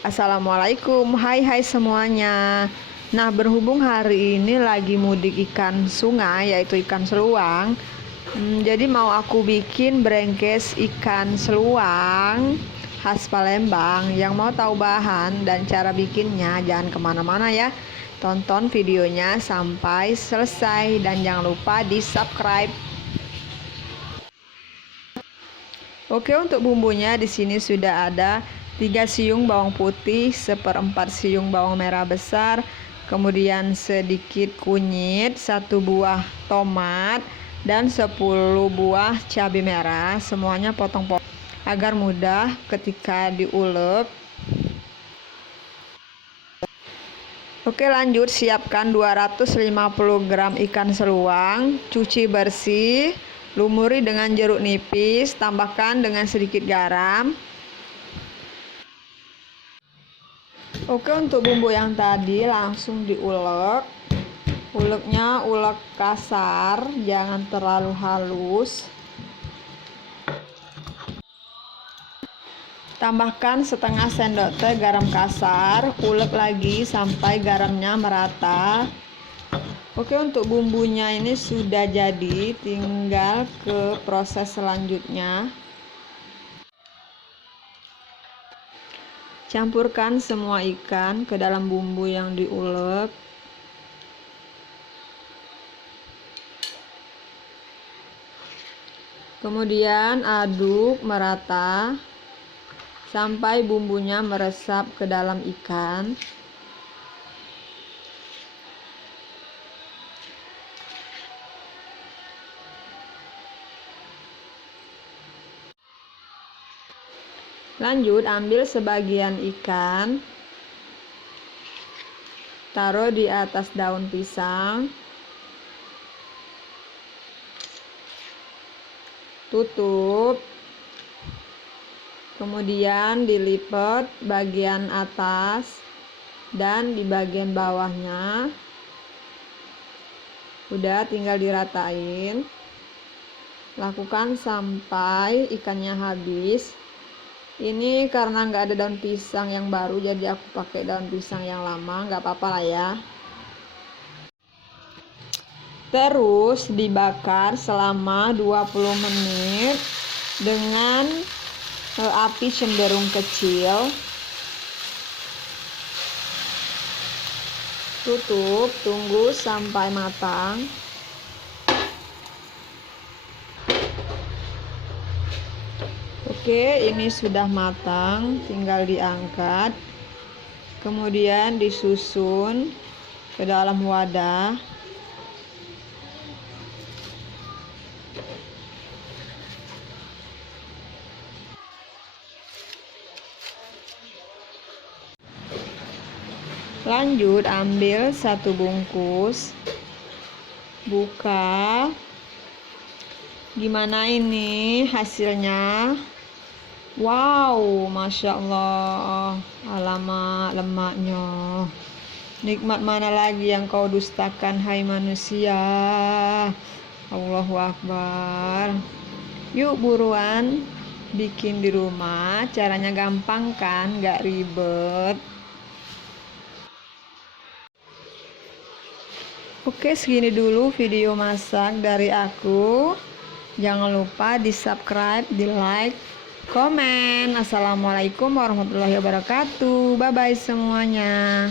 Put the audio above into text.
Assalamualaikum, hai semuanya. Nah, berhubung hari ini lagi mudik ikan sungai, yaitu ikan seluang. Jadi mau aku bikin brengkes ikan seluang khas Palembang. Yang mau tahu bahan dan cara bikinnya, jangan kemana-mana ya. Tonton videonya sampai selesai dan jangan lupa di subscribe. Oke, untuk bumbunya di sini sudah ada 3 siung bawang putih, 1/4 siung bawang merah besar, kemudian sedikit kunyit, 1 buah tomat, dan 10 buah cabai merah. Semuanya potong-potong agar mudah ketika diulek. Oke, lanjut, siapkan 250 gram ikan seluang, cuci bersih, lumuri dengan jeruk nipis, tambahkan dengan sedikit garam. Oke, untuk bumbu yang tadi langsung diulek. Uleknya ulek kasar, jangan terlalu halus. Tambahkan setengah sendok teh garam kasar, ulek lagi sampai garamnya merata. Oke, untuk bumbunya ini sudah jadi, tinggal ke proses selanjutnya. Campurkan semua ikan ke dalam bumbu yang diulek. Kemudian aduk merata sampai bumbunya meresap ke dalam ikan. Lanjut, ambil sebagian ikan, taruh di atas daun pisang, tutup, kemudian dilipat bagian atas dan di bagian bawahnya. Udah, tinggal diratain. Lakukan sampai ikannya habis. Ini karena nggak ada daun pisang yang baru, jadi aku pakai daun pisang yang lama, nggak apa-apa lah ya. Terus dibakar selama 20 menit dengan api cenderung kecil. Tutup, tunggu sampai matang. Oke, ini sudah matang, tinggal diangkat. Kemudian disusun ke dalam wadah. Lanjut, ambil 1 bungkus, buka. Gimana ini hasilnya? Wow, Masya Allah, alamak lemaknya. Nikmat mana lagi yang kau dustakan, hai manusia? Allahu Akbar. Yuk buruan bikin di rumah, caranya gampang kan, gak ribet. Oke, segini dulu video masak dari aku. Jangan lupa di subscribe, di like, komen. Assalamualaikum warahmatullahi wabarakatuh. Bye bye semuanya.